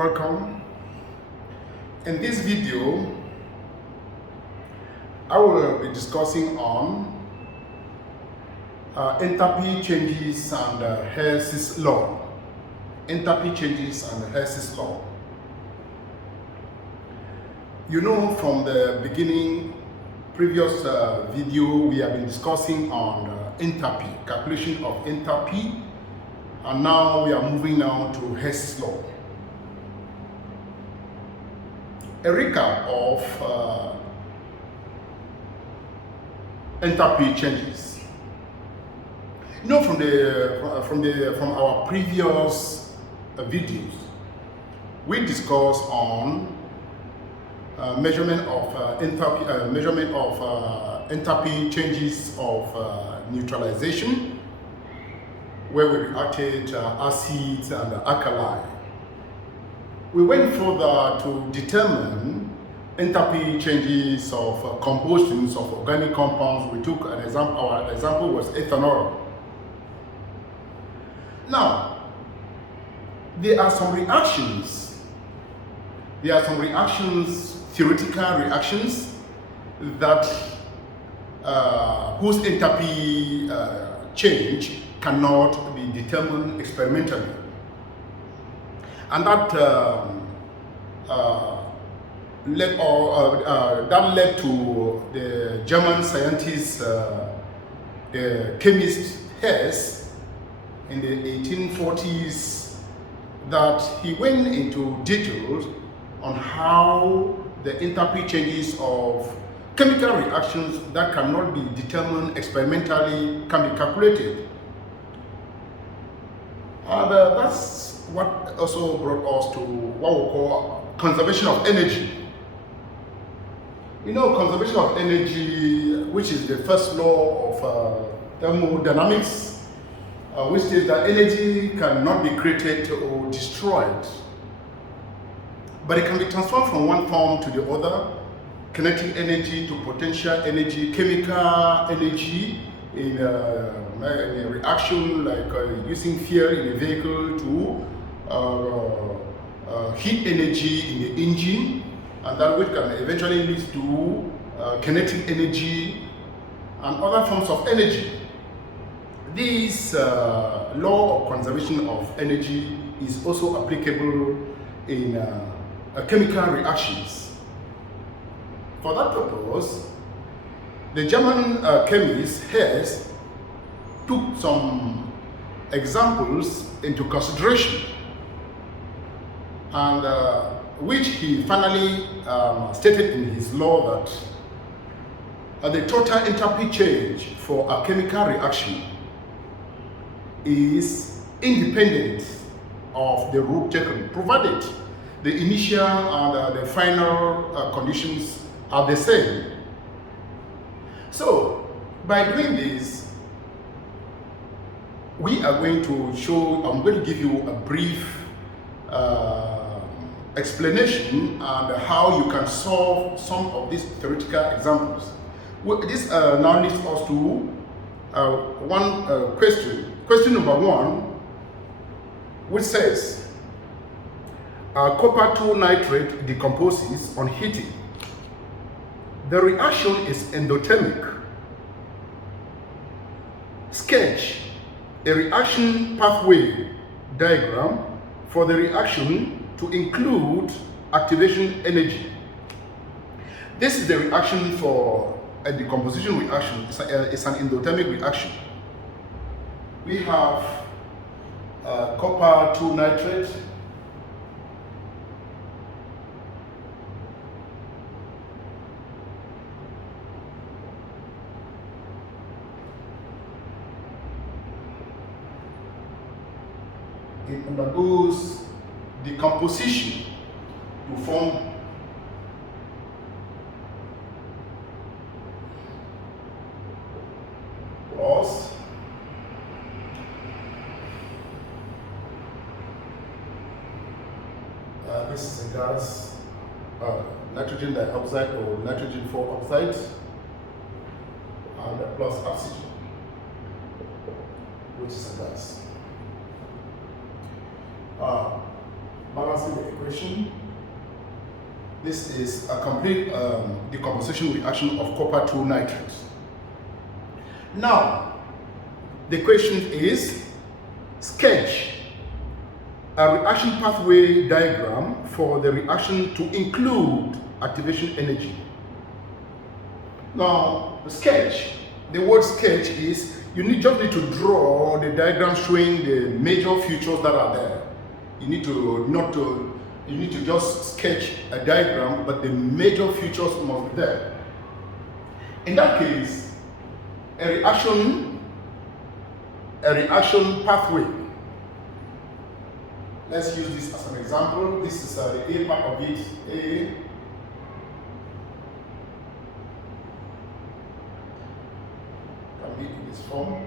Welcome. In this video, I will be discussing on enthalpy changes and Hess'S law. Enthalpy changes and Hess'S law. You know, from the beginning, previous video, we have been discussing on enthalpy, calculation of enthalpy, and now we are moving now to Hess'S law. A recap of enthalpy changes. You know, from our previous videos, we discussed on measurement of enthalpy changes of neutralization, where we reacted acids and alkali. We went further to determine enthalpy changes of combustions of organic compounds. We took an example. Our example was ethanol. Now, there are some reactions. There are some reactions, theoretical reactions, that whose enthalpy change cannot be determined experimentally. And that led to the German scientist, the chemist Hess, in the 1840s, that he went into details on how the enthalpy changes of chemical reactions that cannot be determined experimentally can be calculated. And that's what also brought us to what we call conservation of energy. You know, conservation of energy, which is the first law of thermodynamics, which says that energy cannot be created or destroyed, but it can be transformed from one form to the other, kinetic energy to potential energy, chemical energy in a reaction like using fuel in a vehicle, to heat energy in the engine, and that which can eventually lead to kinetic energy and other forms of energy. This law of conservation of energy is also applicable in chemical reactions. For that purpose, the German chemist Hess took some examples into consideration, and which he finally stated in his law that the total enthalpy change for a chemical reaction is independent of the route taken, provided the initial and the final conditions are the same. So, by doing this, we are going to show, I'm going to give you a brief explanation on how you can solve some of these theoretical examples. This now leads us to one question. Question number one, which says, copper 2 nitrate decomposes on heating. The reaction is endothermic. Sketch a reaction pathway diagram for the reaction to include activation energy. This is the reaction for a decomposition reaction. It's an endothermic reaction. We have copper 2 nitrate, it undergoes decomposition to form plus this is a gas, nitrogen dioxide or nitrogen 4 oxide, and plus oxygen, which is a gas. balancing the equation. This is a complete decomposition reaction of copper 2 nitrate. Now, the question is, sketch a reaction pathway diagram for the reaction to include activation energy. Now, the word sketch is, you just need to draw the diagram showing the major features that are there. You need to just sketch a diagram, but the major features must be there. In that case, a reaction pathway. Let's use this as an example. This is the A part of it. A. Can be in this form.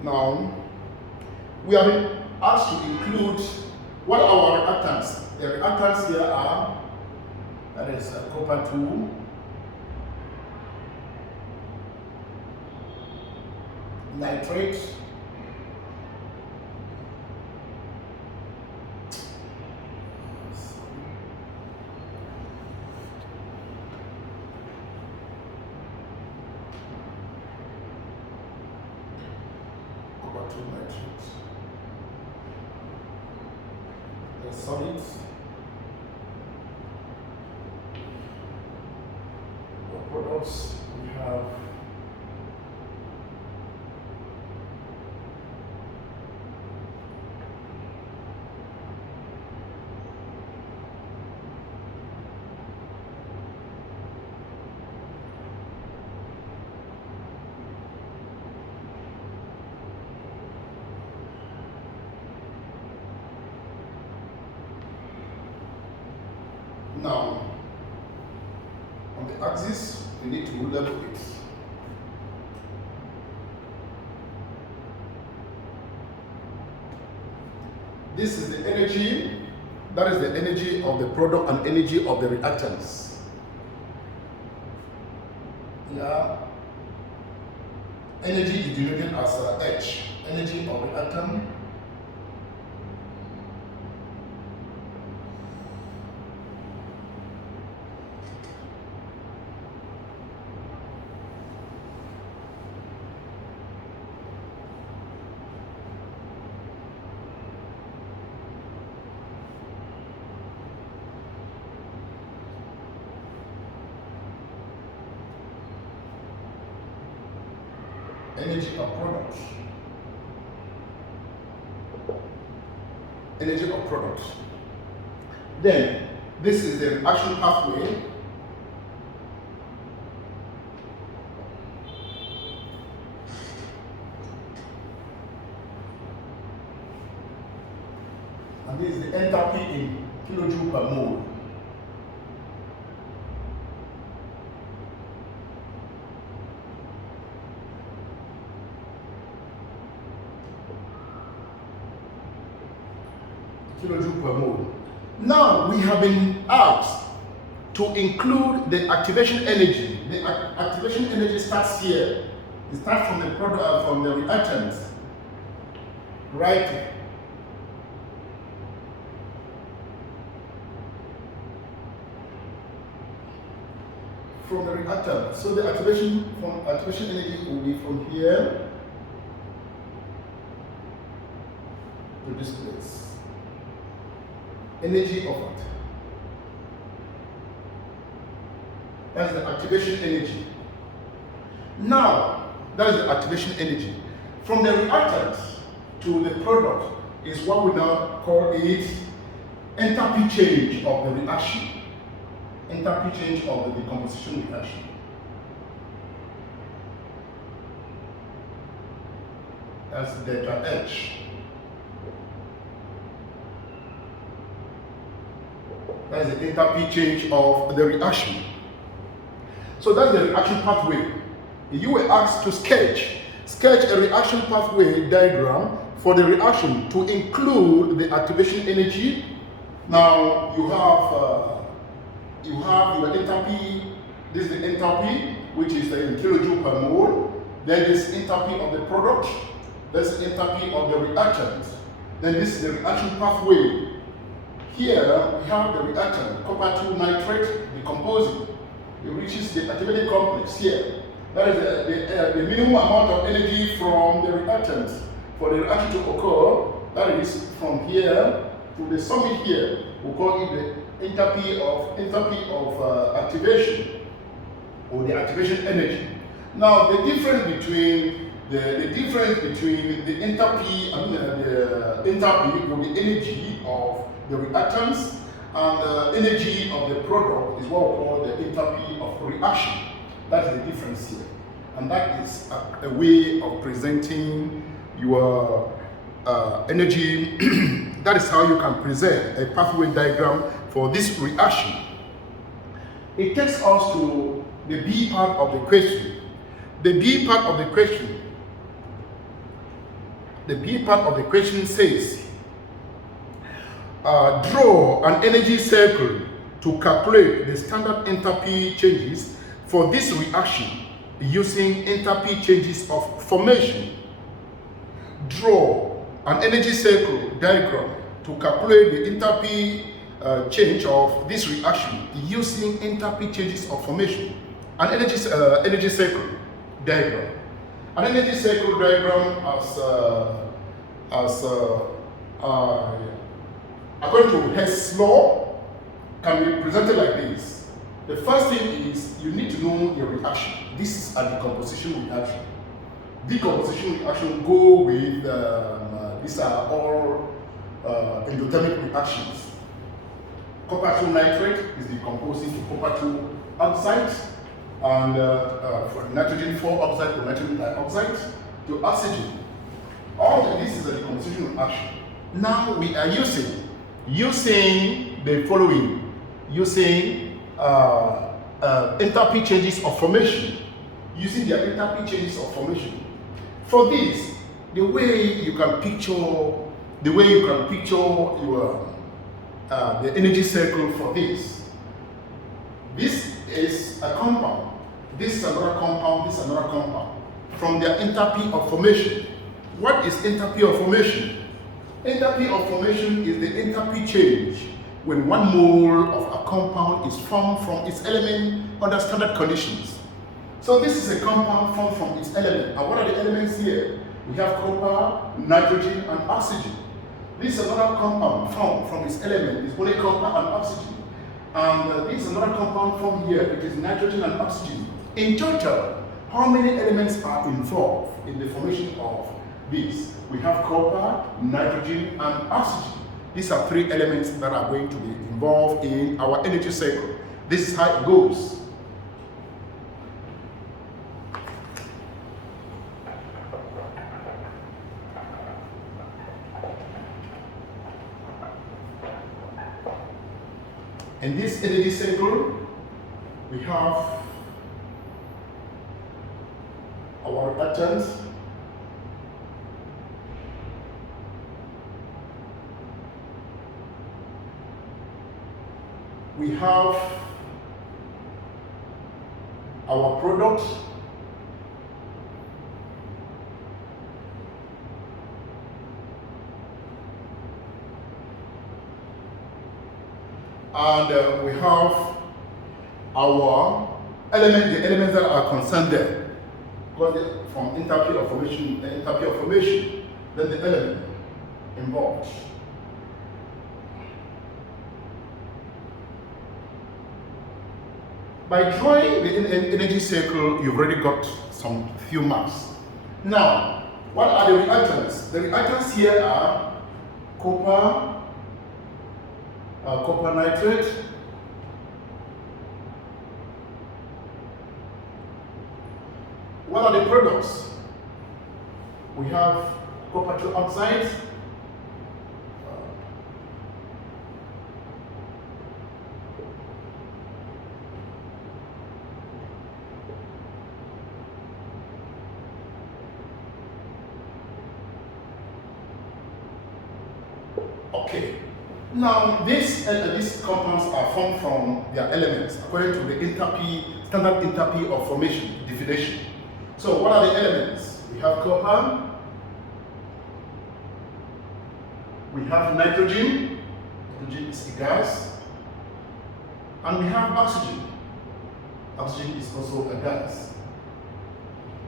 Now, we have been asked to include what are our reactants. The reactants here are, that is copper 2, nitrate, the solids, the products we have now, on the axis, we need to level it. This is the energy, that is the energy of the product and energy of the reactants. Yeah. Energy is denoted as H, energy of reactant. Energy of products. Energy of products. Then, this is the reaction pathway. And this is the enthalpy in kilojoule per mole. Kilojoule per mole. Now we have been asked to include the activation energy. The activation energy starts here. It starts from the product, from the reactant, right? From the reactant. So the activation energy will be from here to this place. Energy of it. That's the activation energy. Now, that is the activation energy. From the reactant to the product is what we now call it enthalpy change of the reaction. Enthalpy change of the decomposition reaction. That's delta H. That is the enthalpy change of the reaction. So that's the reaction pathway. You were asked to sketch a reaction pathway diagram for the reaction to include the activation energy. Now you have your enthalpy. This is the enthalpy, which is in kilojoule per mole. Then this enthalpy of the product. That's the enthalpy of the reactant. Then this is the reaction pathway. Here we have the reactant, copper 2 nitrate decomposing. It reaches the activating complex here. That is the minimum amount of energy from the reactant for the reaction to occur. That is from here to the summit here. We call it the enthalpy of activation, or the activation energy. Now the difference between the enthalpy or the energy of the reactants and the energy of the product is what we call the enthalpy of reaction. That is the difference here. And that is a way of presenting your energy. That is how you can present a pathway diagram for this reaction. It takes us to the B part of the question. The B part of the question says, draw an energy circle to calculate the standard enthalpy changes for this reaction using enthalpy changes of formation. Draw an energy circle diagram to calculate the enthalpy change of this reaction using enthalpy changes of formation. An energy circle diagram. An energy circle diagram, according to Hess'S law, can be presented like this. The first thing is you need to know your reaction. This is a decomposition reaction. Decomposition reaction go with these are all endothermic reactions. Copper 2 nitrate is decomposing to copper 2 oxide, and from nitrogen 4 oxide to nitrogen dioxide to oxygen. All of this is a decomposition reaction. Now we are using the following, using enthalpy changes of formation, using the enthalpy changes of formation. For this, the way you can picture your the energy circle for this. This is a compound. This is another compound. This is another compound. From their enthalpy of formation. What is enthalpy of formation? Enthalpy of formation is the enthalpy change when 1 mole of a compound is formed from its element under standard conditions. So this is a compound formed from its element. And what are the elements here? We have copper, nitrogen, and oxygen. This is another compound formed from its element. It's only copper and oxygen. And this is another compound formed here. It is nitrogen and oxygen. In total, how many elements are involved in the formation of this? We have copper, nitrogen, and oxygen. These are 3 elements that are going to be involved in our energy cycle. This is how it goes. In this energy cycle, we have our reactants, we have our product, and we have our the elements that are concerned there. Because from enthalpy of formation, then the element involved. By drawing the energy circle, you've already got some few marks. Now, what are the reactants? The reactants here are copper, copper nitrate, what are the products? We have copper 2 oxide, Okay. Now, these compounds are formed from their elements according to the standard enthalpy of formation definition. So, what are the elements? We have copper, we have nitrogen, nitrogen is a gas, and we have oxygen. Oxygen is also a gas.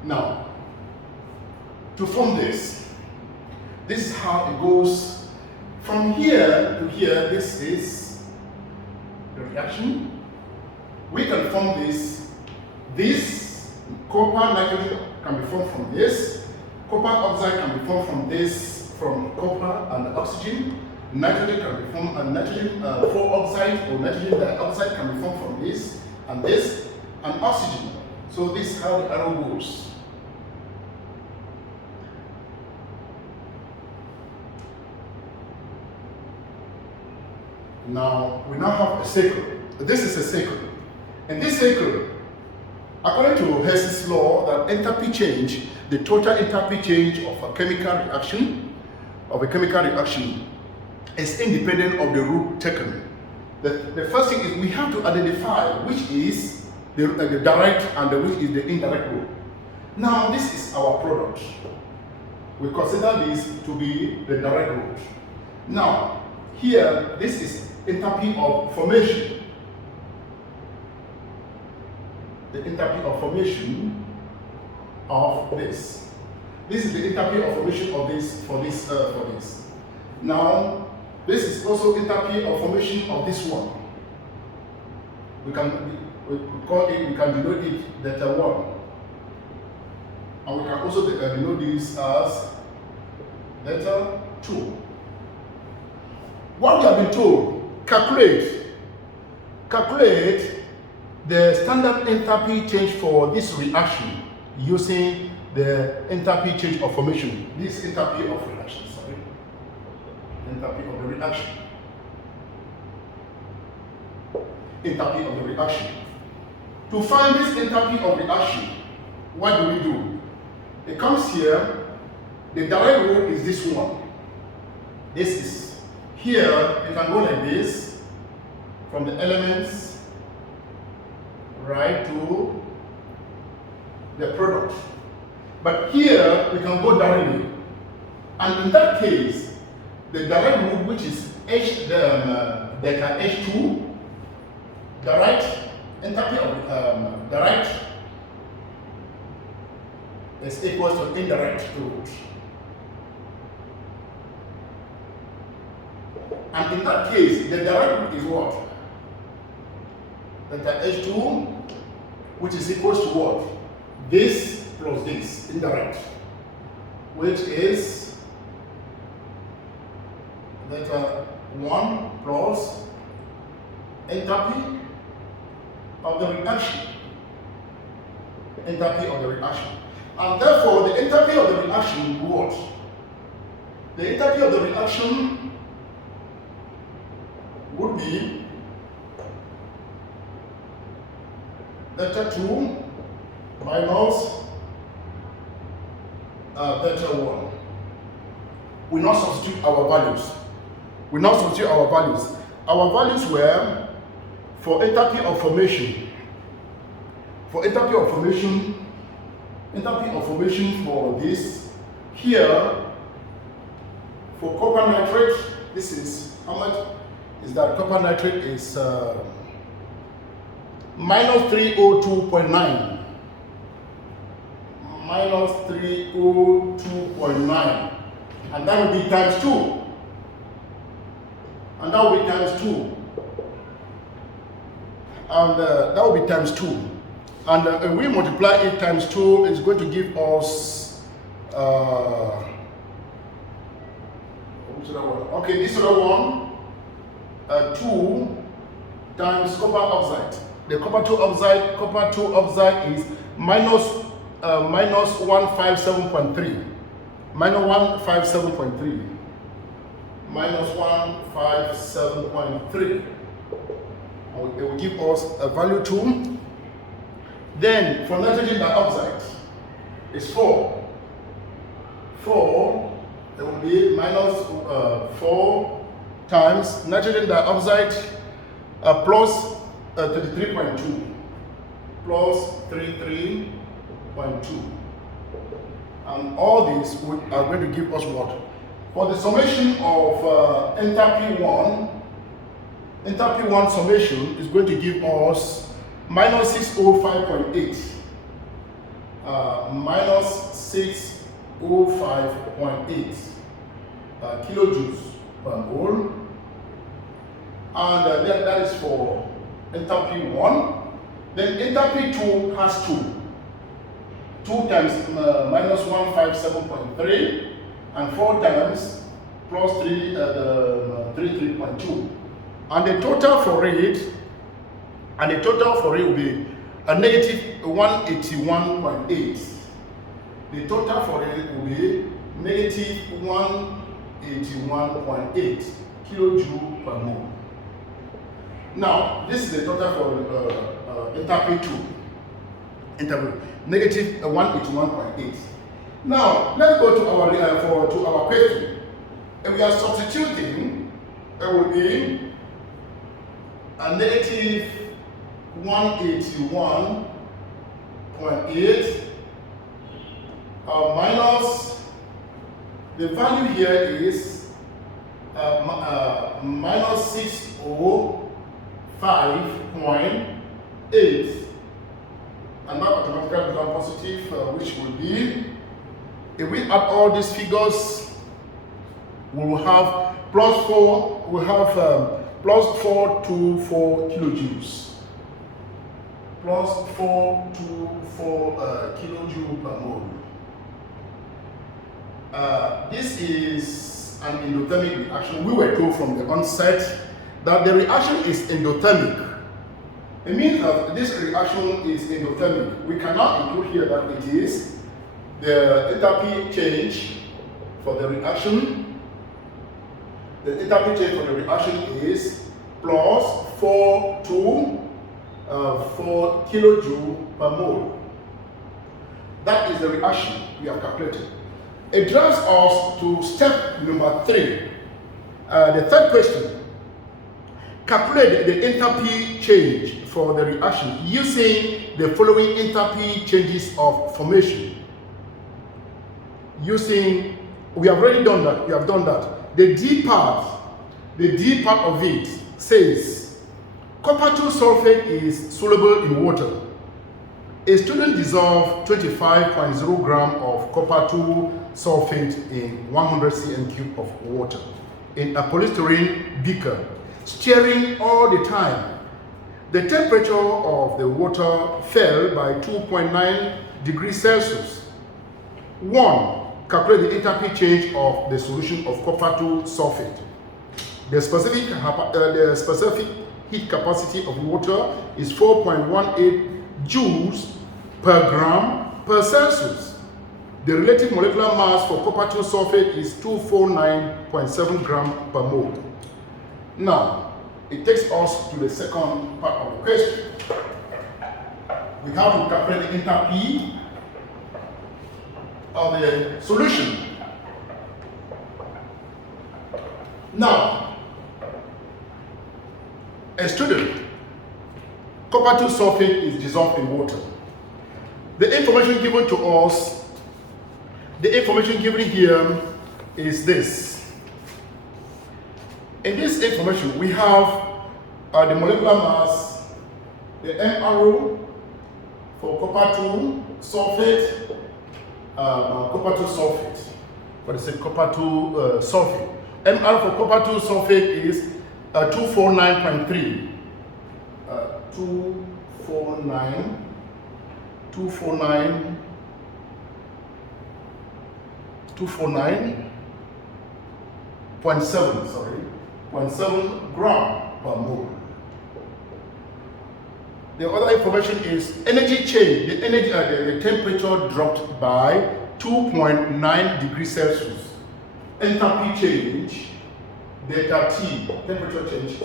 Now, to form this is how it goes. From here to here, this is the reaction. We can form this. This copper nitrogen can be formed from this. Copper oxide can be formed from this, from copper and oxygen. Nitrogen can be formed, and nitrogen 4 oxide or nitrogen dioxide can be formed from this, and oxygen. So this is how the arrow goes. Now, we now have a circle. This is a circle. In this circle, according to Hess'S law, that enthalpy change, the total enthalpy change of a chemical reaction, is independent of the route taken. The first thing is we have to identify which is the direct and which is the indirect route. Now, this is our product. We consider this to be the direct route. Now, here, this is enthalpy of formation. The enthalpy of formation of this. This is the enthalpy of formation of this for this. Now, this is also enthalpy of formation of this one. We can denote it delta 1. And we can also denote this as delta 2. What we have been told, calculate the standard enthalpy change for this reaction using the enthalpy change of formation. This enthalpy of reaction, enthalpy of the reaction. Enthalpy of the reaction. To find this enthalpy of reaction, what do we do? It comes here, the direct route is this one. This is here, you can go like this, from the elements right to the product. But here, we can go directly. And in that case, the direct route, which is delta H2, direct enthalpy of direct is equal to indirect route. And in that case, the direct route is what? Delta H2, which is equal to what? This plus this, indirect, which is delta 1 plus enthalpy of the reaction. Enthalpy of the reaction. And therefore, the enthalpy of the reaction is what? The enthalpy of the reaction would be delta 2 minus delta 1. We now substitute our values. Our values were for enthalpy of formation. For enthalpy of formation for this here, for copper nitrate, this is how much is that? Copper nitrate is minus 302.9. Minus 302.9. And that will be times 2. And that will be times 2. And that will be times 2. And we multiply it times 2, it's going to give us okay, this other one, 2 times copper oxide. The copper 2 oxide is minus 157.3. Minus 157.3. Minus 157.3. It will give us a value 2. Then for nitrogen dioxide is 4. 4, it will be minus 4 times nitrogen dioxide plus 33.2 plus 33.2, and all these are going to give us what? For the summation of enthalpy 1 summation is going to give us minus 605.8 minus 605.8 kilojoules per mole, and that is for enthalpy 1. Then enthalpy 2 has 2 times minus 157.3 and 4 times plus 33.2, and the total for it will be a negative 181.8. The total for it will be negative 181.8 kilojoule per mole. Now, this is the total for enthalpy 2, negative 181.8. Now, let's go to our question. And we are substituting, it will be a negative 181.8 minus, the value here is minus 605.8, and now automatically become positive, which will be, if we add all these figures, we will have plus 424 kilojoules. Plus 424 kilojoule per mole. This is an endothermic reaction. We were told from the onset that the reaction is endothermic. It means that this reaction is endothermic. We cannot include here that it is the enthalpy change for the reaction. The enthalpy change for the reaction is plus 4 kilojoule per mole. That is the reaction we have calculated. It drives us to step number 3. The third question. Calculate the enthalpy change for the reaction using the following enthalpy changes of formation. We have already done that. We have done that. The D part of it says copper 2 sulfate is soluble in water. A student dissolved 25.0 gram of copper 2 sulfate in 100 cm³ of water in a polystyrene beaker, stirring all the time. The temperature of the water fell by 2.9 degrees Celsius. 1. Calculate the enthalpy change of the solution of copper 2 sulfate. The specific heat capacity of water is 4.18 joules per gram per Celsius. The relative molecular mass for copper 2 sulfate is 249.7 gram per mole. Now, it takes us to the second part of the question. We have to calculate the enthalpy of the solution. Now, a student, copper 2 sulfate is dissolved in water. The information given to us, the information given here is this. In this information, we have the molecular mass, the MRO for copper 2 sulfate, copper 2 sulfate. What is it? Copper 2 sulfate. MR for copper 2 sulfate is 249.3. 0.7 gram per mole. The other information is energy change. The temperature dropped by 2.9 degrees Celsius. Enthalpy change, delta T, temperature change,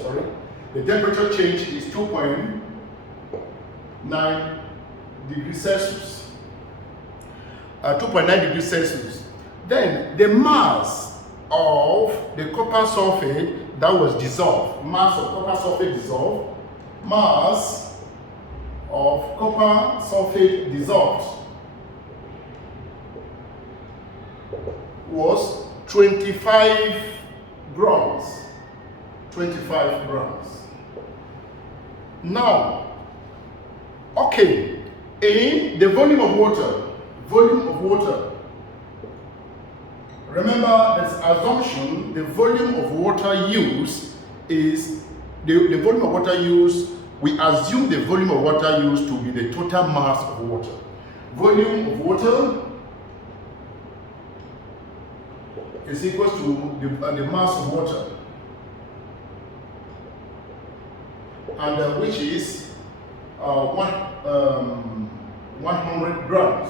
the temperature change is 2.9 degrees Celsius. 2.9 degrees Celsius. Then the mass of the copper sulfate that was dissolved, mass of copper sulfate dissolved, mass of copper sulfate dissolved was 25 grams. 25 grams. Now, okay, in the volume of water, remember this assumption, the volume of water used is, the volume of water used, we assume the volume of water used to be the total mass of water. Volume of water is equal to the mass of water, and which is 100 grams.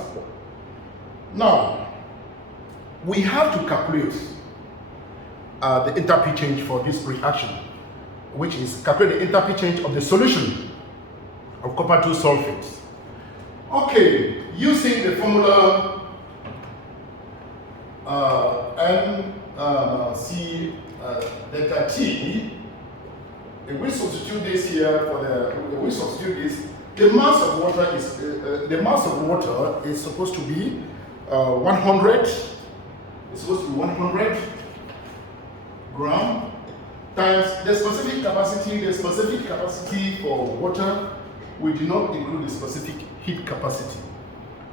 Now, we have to calculate the enthalpy change for this reaction, which is calculate the enthalpy change of the solution of copper 2 sulfate. Okay, using the formula NC delta T, if we substitute this here for the mass of water is supposed to be 100. It's supposed to be 100 gram times the specific capacity for water. We do not include the specific heat capacity.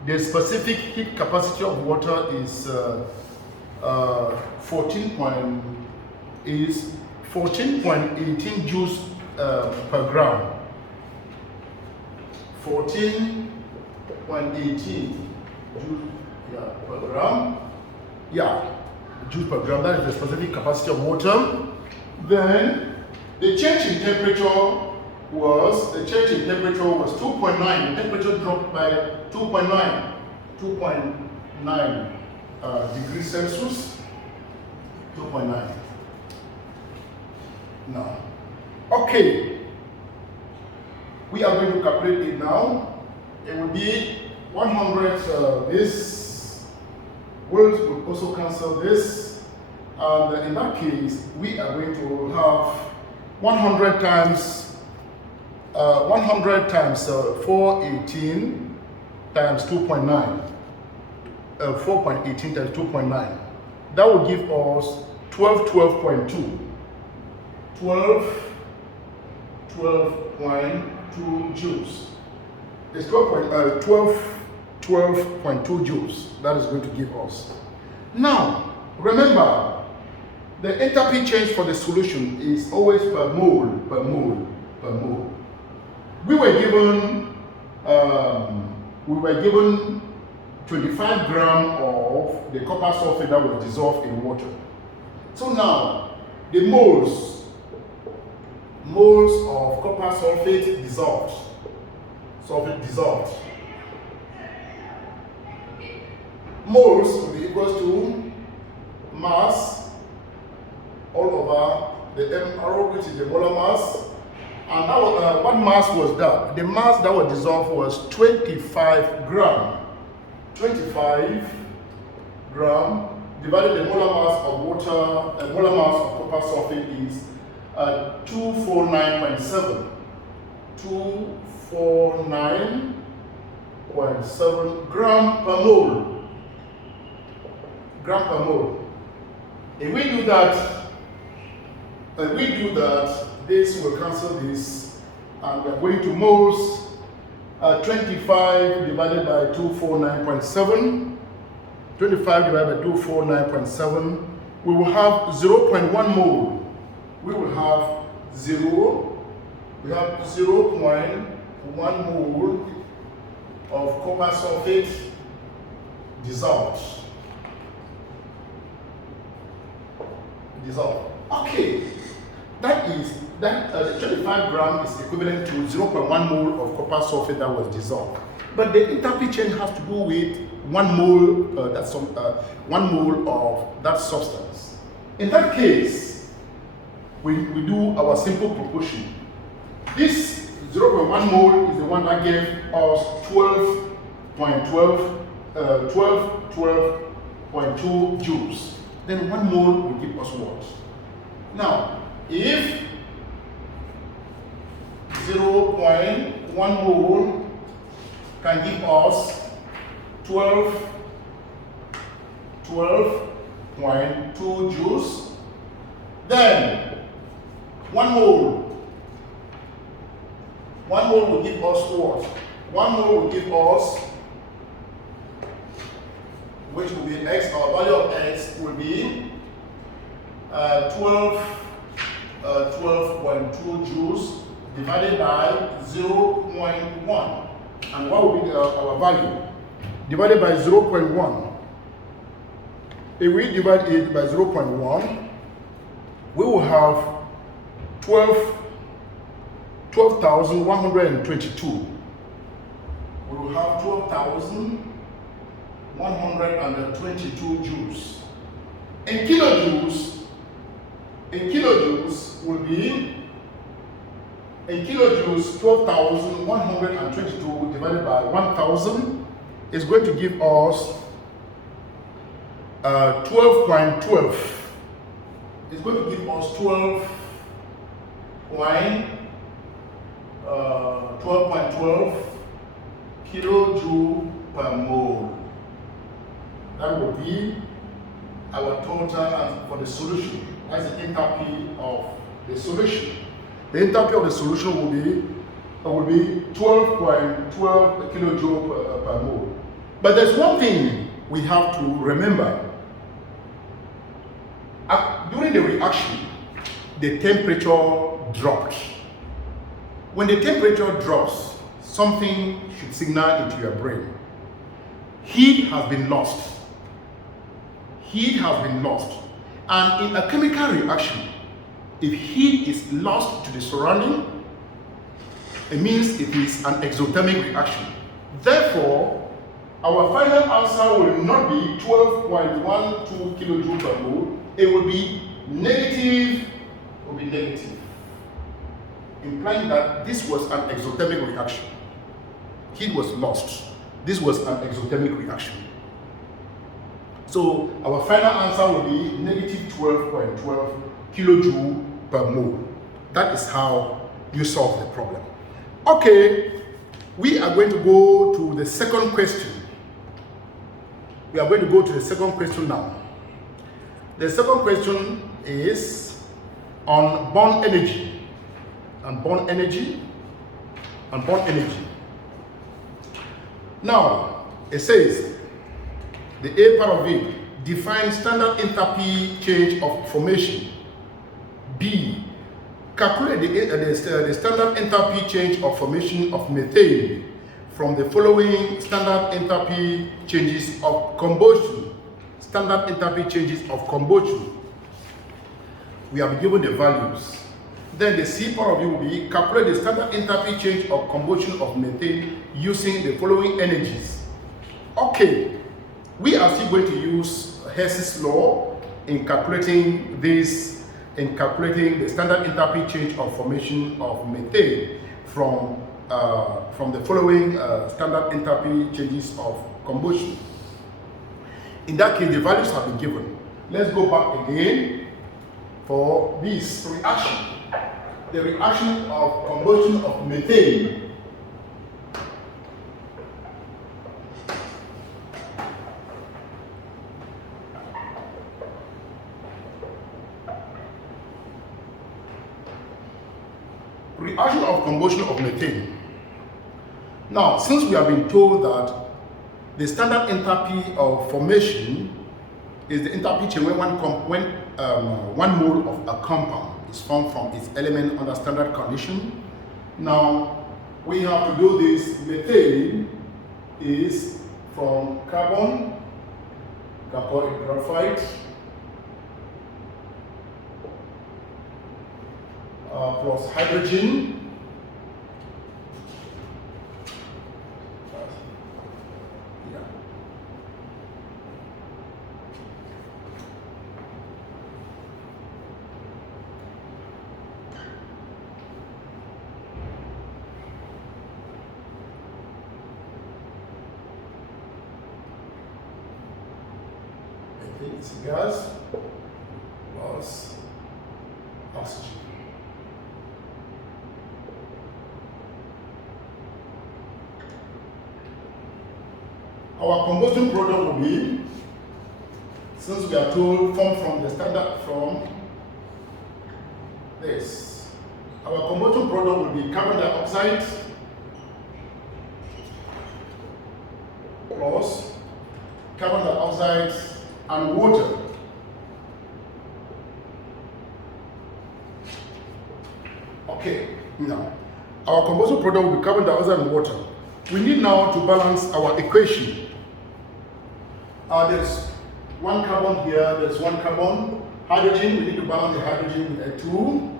The specific heat capacity of water is 14.18 joules per gram. 14.18 joules per gram. Yeah, joules per gram. That is the specific capacity of water. Then the change in temperature was 2.9. The temperature dropped by 2.9 degrees Celsius. 2.9. Now, okay, we are going to calculate it now. It will be 100. This words will also cancel this, and in that case, we are going to have 100 times 418 times 2.9. 4.18 times 2.9. That will give us 12.2 joules. It's 12.2 joules that is going to give us. Now, remember, the enthalpy change for the solution is always per mole. We were given 25 grams of the copper sulfate that was dissolved in water. So now, the moles of copper sulfate dissolved. Moles will be equal to mass all over the MRO, which is the molar mass. And that was, what mass was that? The mass that was dissolved was 25 grams. 25 grams divided the molar mass of water, and molar mass of copper sulfate is 249.7. 249.7 gram per mole. If we do that, this will cancel this, and we're going to moles. 25 divided by 249.7. 25 divided by 249.7. We will have 0.1 mole. We will have 0.1 mole of copper sulfate dissolved. Okay, that 25 grams is equivalent to 0.1 mole of copper sulfate that was dissolved. But the enthalpy change has to do with 1 mole, 1 mole of that substance. In that case, we do our simple proportion. This 0.1 mole is the one that gave us 12.2 joules. Then 1 mole will give us what? Now, if 0.1 mole can give us 12.2 joules, then 1 mole will give us what? 1 mole will give us, which will be x, our value of x will be 12.2 joules divided by 0.1. And what will be our value? Divided by 0.1. If we divide it by 0.1, we will have 12,122. We will have 12,122 joules. In kilojoules will be, 12,122 divided by 1,000 is going to give us 12.12. It's going to give us 12.12 kilojoule per mole. That will be our total for the solution. That's the enthalpy of the solution. The enthalpy of the solution will be 12.12 kilojoule per mole. But there's one thing we have to remember. During the reaction, the temperature dropped. When the temperature drops, something should signal into your brain. Heat has been lost. Heat has been lost. And in a chemical reaction, if heat is lost to the surrounding, it means it is an exothermic reaction. Therefore, our final answer will not be 12.12 kilojoule per mole. It will be negative. Implying that this was an exothermic reaction. Heat was lost. This was an exothermic reaction. So our final answer will be negative 12.12 kilojoule per mole. That is how you solve the problem. Okay, we are going to go to the second question. We are going to go to the second question now. The second question is on bond energy. Now, it says, the A part of it, define standard enthalpy change of formation. B, calculate the standard enthalpy change of formation of methane from the following standard enthalpy changes of combustion. Standard enthalpy changes of combustion. We have been given the values. Then the C part of it will be calculate the standard enthalpy change of combustion of methane using the following energies. Okay, we are still going to use Hess'S law in calculating this, in calculating the standard enthalpy change of formation of methane from the following standard enthalpy changes of combustion. In that case, the values have been given. Let's go back again for this reaction. The reaction of combustion of methane. Reaction of combustion of methane. Now, since we have been told that the standard enthalpy of formation is the enthalpy change when one mole of a compound is formed from its element under standard condition. Now, we have to do this. Methane is from carbon, carbonic graphite, plus hydrogen, it's gas plus oxygen. Our combustion product will be, since we are told form from the standard from this, our combustion product will be carbon dioxide plus carbon dioxide and water. Okay, now our combustion product will be carbon dioxide and water. We need now to balance our equation. There's one carbon here, there's one carbon. Hydrogen, we need to balance the hydrogen with a 2.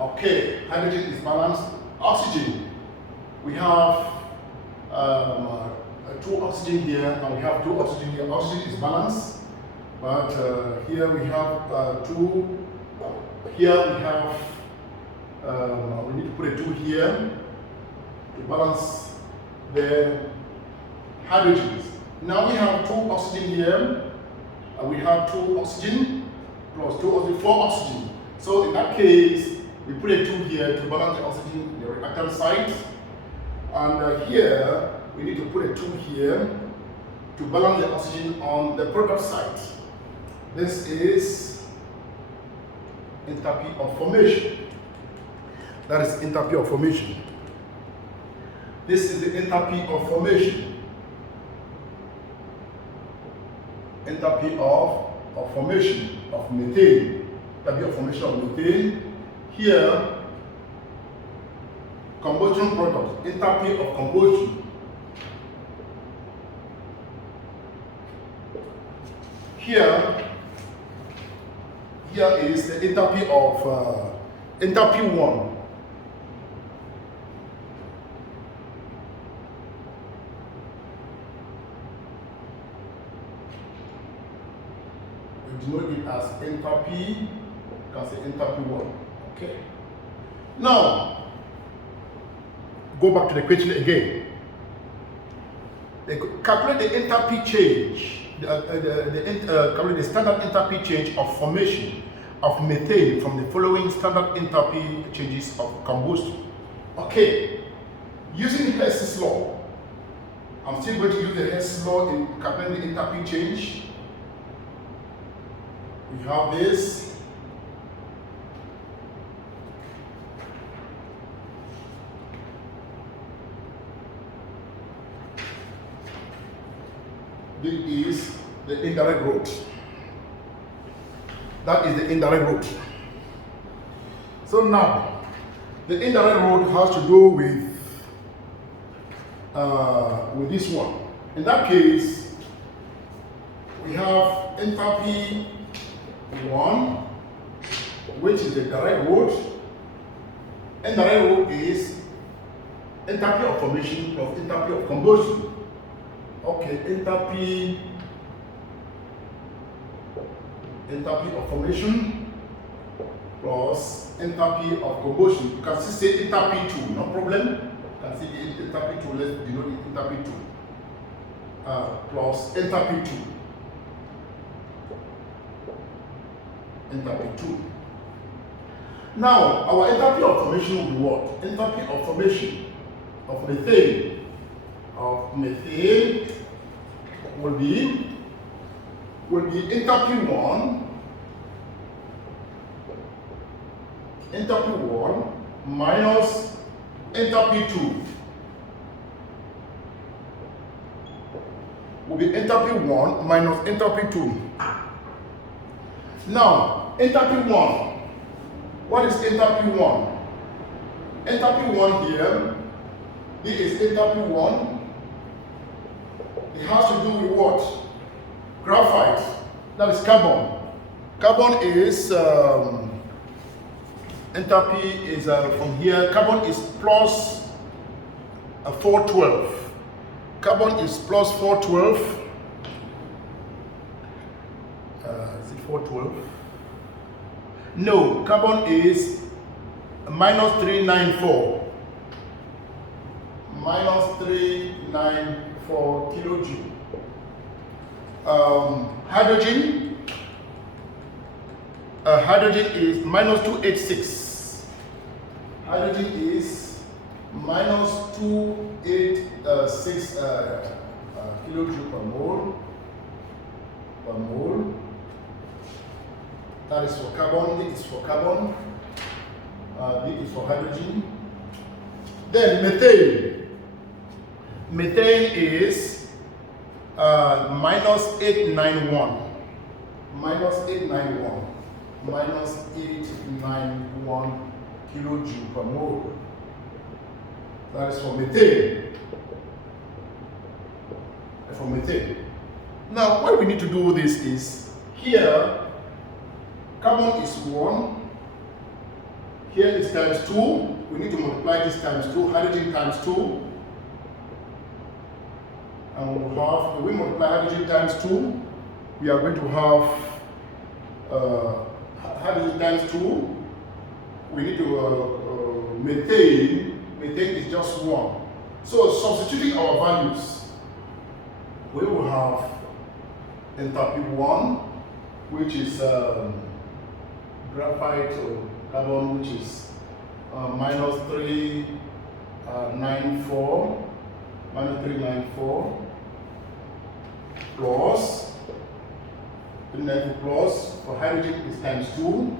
Okay, hydrogen is balanced. Oxygen, we have 2 oxygen here, and we have 2 oxygen here. Oxygen is balanced, but here we have 2. Here we have, we need to put a 2 here to balance the hydrogens. Now we have 2 oxygen here, and we have 2 oxygen plus 2 oxygen, 4 oxygen. So in that case, we put a 2 here to balance the oxygen, the reactant side. And here, we need to put a 2 here to balance the oxygen on the product side. This is enthalpy of formation. That is enthalpy of formation. This is the enthalpy of formation. Enthalpy of formation of methane. Enthalpy of formation of methane. Here, combustion product, enthalpy of combustion. Here is the enthalpy of enthalpy 1. We denote it as enthalpy, you can say enthalpy 1. Okay. Now, go back to the question again. Calculate the enthalpy change, calculate the standard enthalpy change of formation of methane from the following standard enthalpy changes of combustion. Okay, using Hess'S law, I'm still going to use the Hess'S law in calculating the enthalpy change. We have this. This is the indirect route. That is the indirect route. So now, the indirect route has to do with this one. In that case, we have enthalpy 1, which is the direct route. Indirect route is enthalpy of formation plus enthalpy of combustion. Okay, enthalpy of formation plus enthalpy of combustion. You can still say enthalpy 2, no problem. You can say enthalpy 2, let's denote enthalpy 2 plus enthalpy 2. Enthalpy 2. Now, our enthalpy of formation will be what? Enthalpy of formation of methane. Will be enthalpy 1 minus enthalpy 2 will be enthalpy 1 minus enthalpy 2. Now, enthalpy 1. What is enthalpy 1? Enthalpy 1 here, this is enthalpy 1. It has to do with what? Graphite. That is carbon. Carbon is enthalpy is from here. Carbon is plus 412. Carbon is plus 412. Is it 412? No, carbon is minus 394. Minus 394 kilojoule. hydrogen is minus 286. Hydrogen is minus 286 kilojoule per mole. That is for carbon. D is for carbon. B is for hydrogen. Then methane. Methane is minus 891. Minus 891 kilojoule per mole. That is for methane. Now, what we need to do this is, here, carbon is 1, here is times 2, we need to multiply this times 2, hydrogen times 2, and we will have, when we multiply hydrogen times 2, we are going to have hydrogen times 2, we need to methane is just 1. So substituting our values, we will have enthalpy 1, which is graphite or carbon, which is minus 394, plus 394 plus for hydrogen is times 2,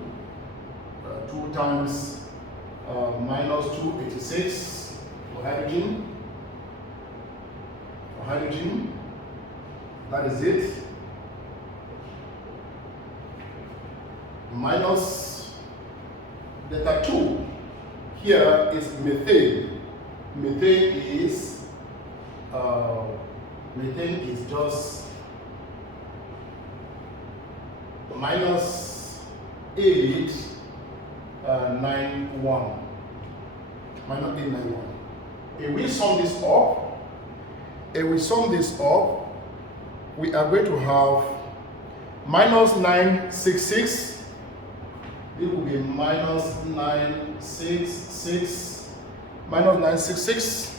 2 times minus 286 for hydrogen. That is it. Minus delta 2. Here is methane. Methane is just minus 891. Minus 891. If we sum this up, we are going to have minus 966. It will be minus 966.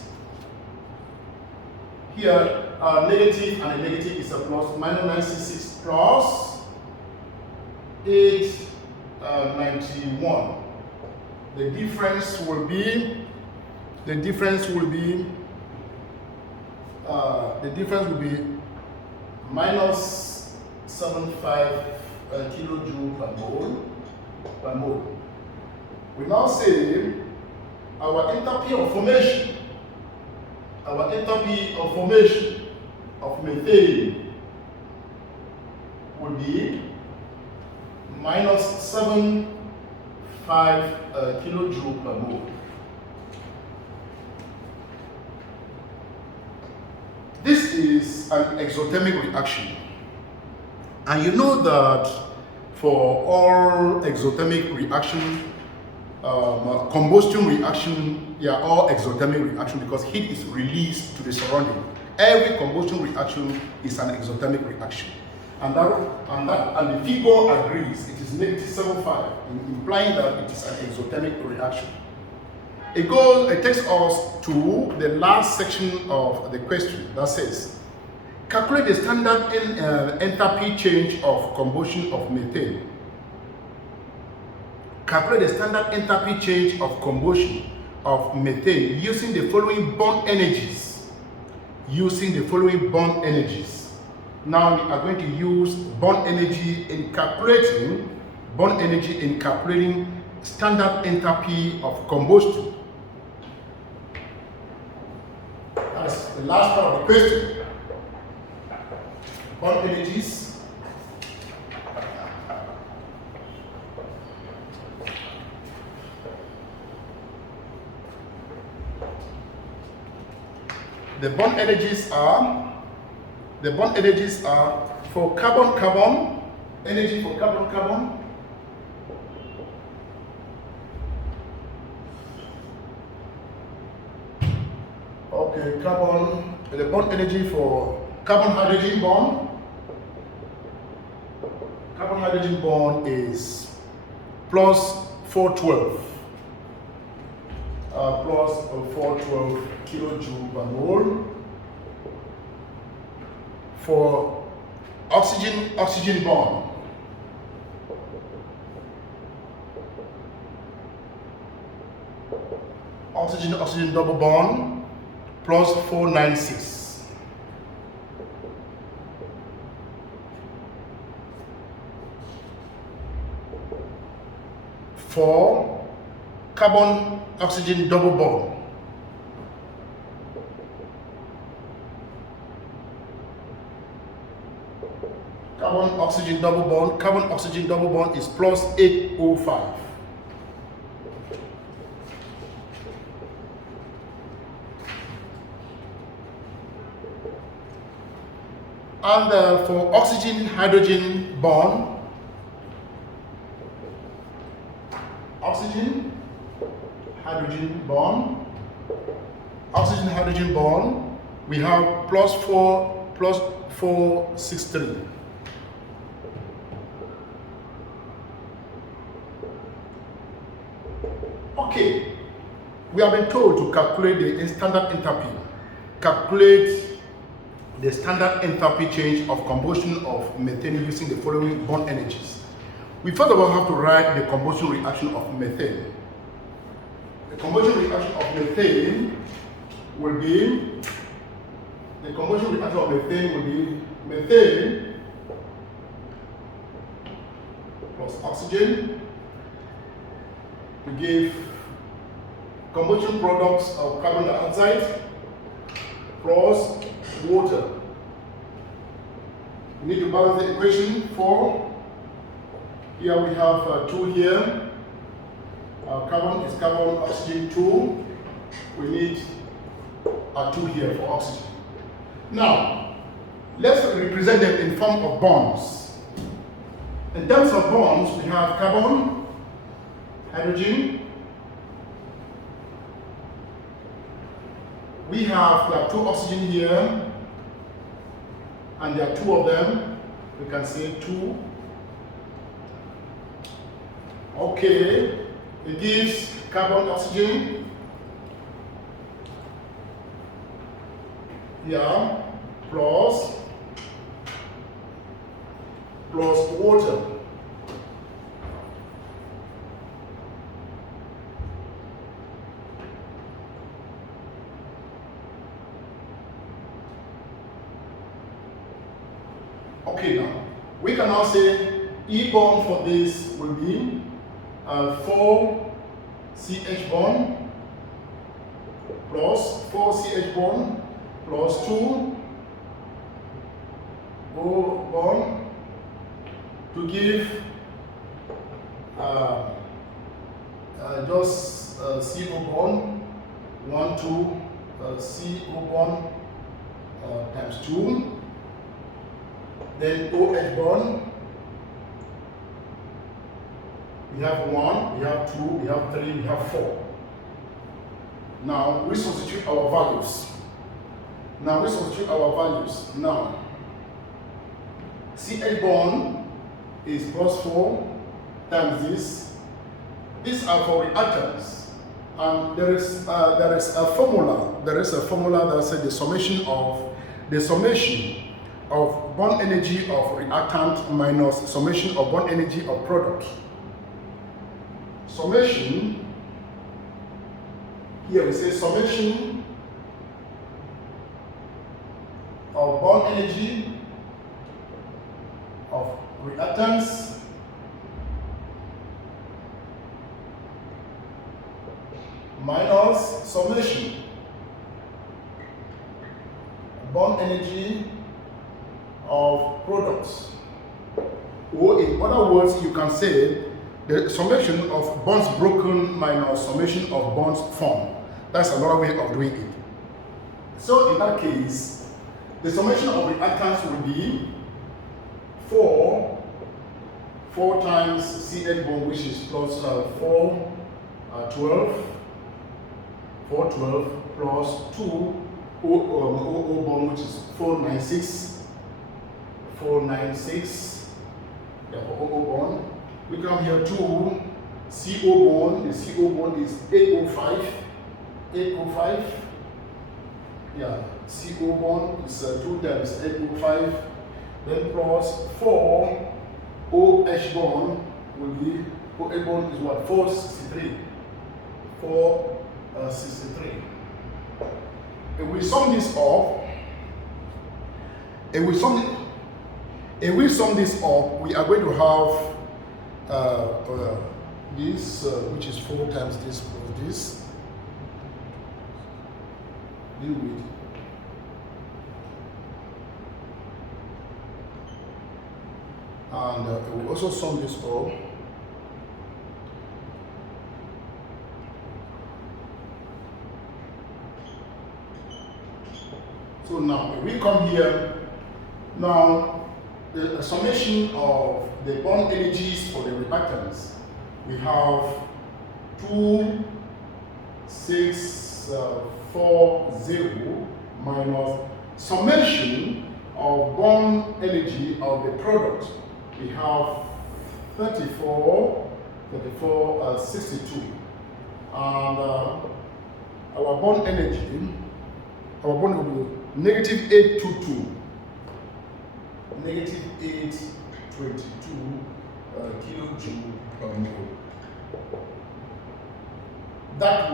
Here, a negative and a negative is a plus. Minus 966 plus 891. The difference will be minus 75 kilojoule per mole. We now say our enthalpy of formation of methane would be minus 75 kilojoule per mole. This is an exothermic reaction, and you know that for all exothermic reaction, combustion reaction, they are all exothermic reaction because heat is released to the surrounding. Every combustion reaction is an exothermic reaction, and the figure agrees. It is -75, implying that it is an exothermic reaction. It takes us to the last section of the question that says, calculate the standard enthalpy change of combustion of methane. Calculate the standard enthalpy change of combustion of methane using the following bond energies. Now we are going to use bond energy in calculating standard enthalpy of combustion. That's the last part of the question. Bond energies. The bond energies are for carbon-carbon, energy for carbon-carbon. Okay, the bond energy for carbon-hydrogen bond. Carbon-hydrogen bond is plus 412. Plus 412 kilojoule per mole. For oxygen bond, oxygen double bond plus 496. For carbon oxygen double bond. Carbon oxygen double bond is plus 805. And for oxygen hydrogen bond, oxygen hydrogen bond, we have plus 463. Okay, we have been told to calculate the standard enthalpy. Calculate the standard enthalpy change of combustion of methane using the following bond energies. We first of all have to write the combustion reaction of methane. The combustion reaction of methane will be methane plus oxygen to give combustion products of carbon dioxide plus water. We need to balance the equation for, here we have 2 here. Carbon is carbon, oxygen 2. We need a 2 here for oxygen. Now, let's represent them in form of bonds. In terms of bonds, we have carbon, hydrogen. We have, there are 2 oxygen here, and there are 2 of them. We can say 2. Okay, it gives carbon, oxygen. Yeah, plus water. Okay, now we can now say E bond for this will be 4CH bond plus 4CH bond plus 2 O bond to give just CO bond 1 2 CO bond times 2. Then OH bond, we have 1, we have 2, we have 3, we have 4. Now we substitute our values. Now CH bond is plus 4 times this. These are for reactants, and there is a formula. That says the summation of bond energy of reactant minus summation of bond energy of product. Summation, here we say summation of bond energy of reactants minus summation bond energy of products. Or in other words, you can say the summation of bonds broken minus summation of bonds formed. That's another way of doing it. So in that case, the summation of reactants will be 4 times CH bond, which is plus 412 plus 2 O bond, which is 496. Therefore, O bond. We come here to CO bond. The CO bond is 805. Yeah, CO bond is 2 times 805. Then plus 4 OH bond will be, OH bond is what? 463. 4 63. If we sum this up, we are going to have this, which is 4 times this plus this. Deal with. And we also sum this up. So now, if we come here, now the summation of the bond energies for the reactants, we have 2, 6, 4, 0 minus summation of bond energy of the product. We have 34, 62. And our bond energy, our bond will be negative 822. Negative 822 kilojoule per mole. That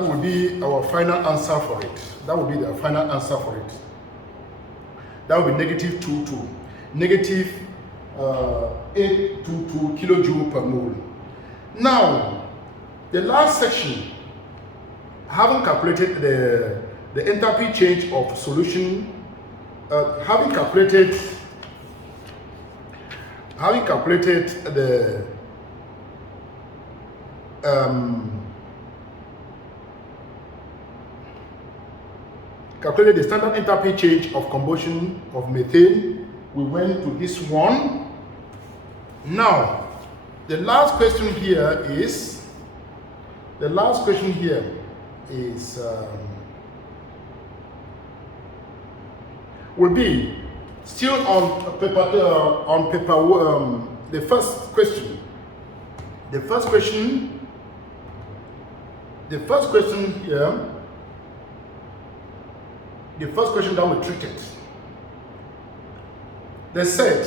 will be our final answer for it. That will be the final answer for it. That will be negative 22. Negative 822 kilojoule per mole. Now, the last section, having calculated the enthalpy change of solution, having calculated the calculated the standard enthalpy change of combustion of methane, we went to this one. Now, the last question here is will be still on paper. The first question here. The first question that we treated. They said,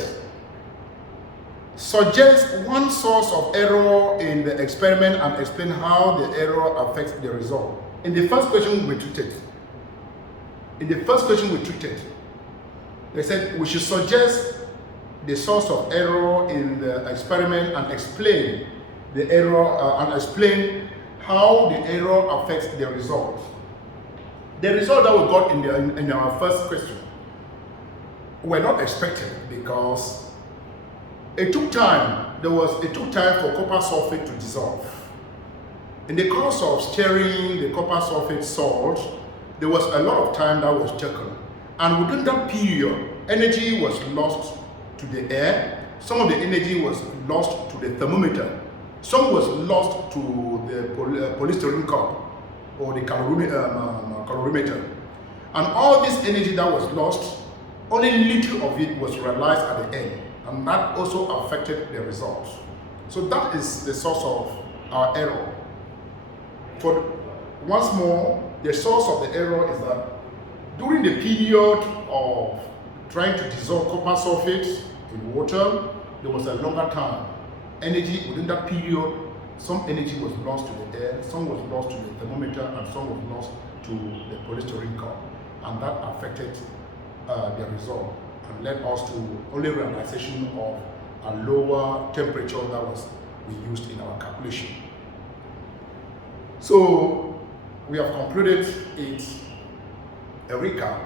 suggest one source of error in the experiment and explain how the error affects the result. In the first question we treated, they said we should suggest the source of error in the experiment and explain the error and explain how the error affects the result. The result that we got in our first question were not expected because it took time. It took time for copper sulfate to dissolve. In the course of stirring the copper sulfate salt, there was a lot of time that was taken. And within that period, energy was lost to the air. Some of the energy was lost to the thermometer. Some was lost to the polystyrene cup or the calorimeter. And all this energy that was lost, only little of it was realized at the end. And that also affected the results. So that is the source of our error. Once more, the source of the error is that during the period of trying to dissolve copper sulfate in water, there was a longer time. Energy within that period, some energy was lost to the air, some was lost to the thermometer, and some was lost to the polystyrene cup. And that affected the result and led us to only realization of a lower temperature that we used in our calculation. So we have concluded it. A recap.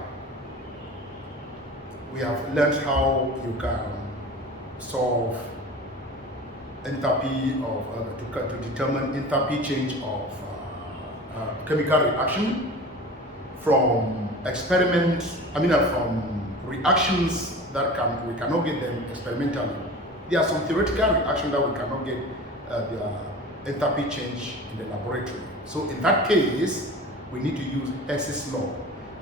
We have learned how you can solve enthalpy of to determine enthalpy change of chemical reaction from from reactions that we cannot get them experimentally. There are some theoretical reactions that we cannot get their enthalpy change in the laboratory. So in that case, we need to use Hess'S law.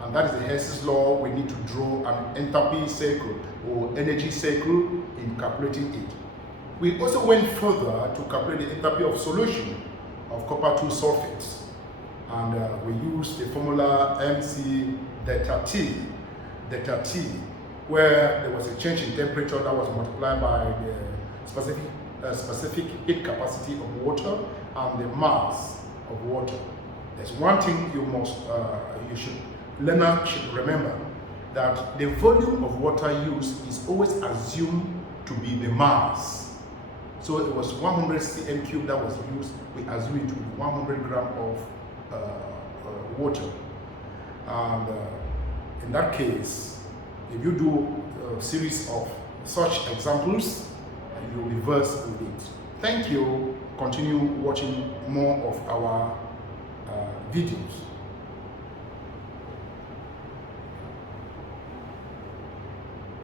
And that is the Hess'S law. We need to draw an enthalpy cycle or energy cycle in calculating it. We also went further to calculate the enthalpy of solution of copper 2 sulfates. And we used the formula MC delta T, where there was a change in temperature that was multiplied by the specific specific heat capacity of water and the mass of water. There's one thing learner should remember, that the volume of water used is always assumed to be the mass. So it was 100 cm cube that was used, we assume it to be 100 gram of water. And in that case, if you do a series of such examples, you reverse with it. Thank you. Continue watching more of our videos.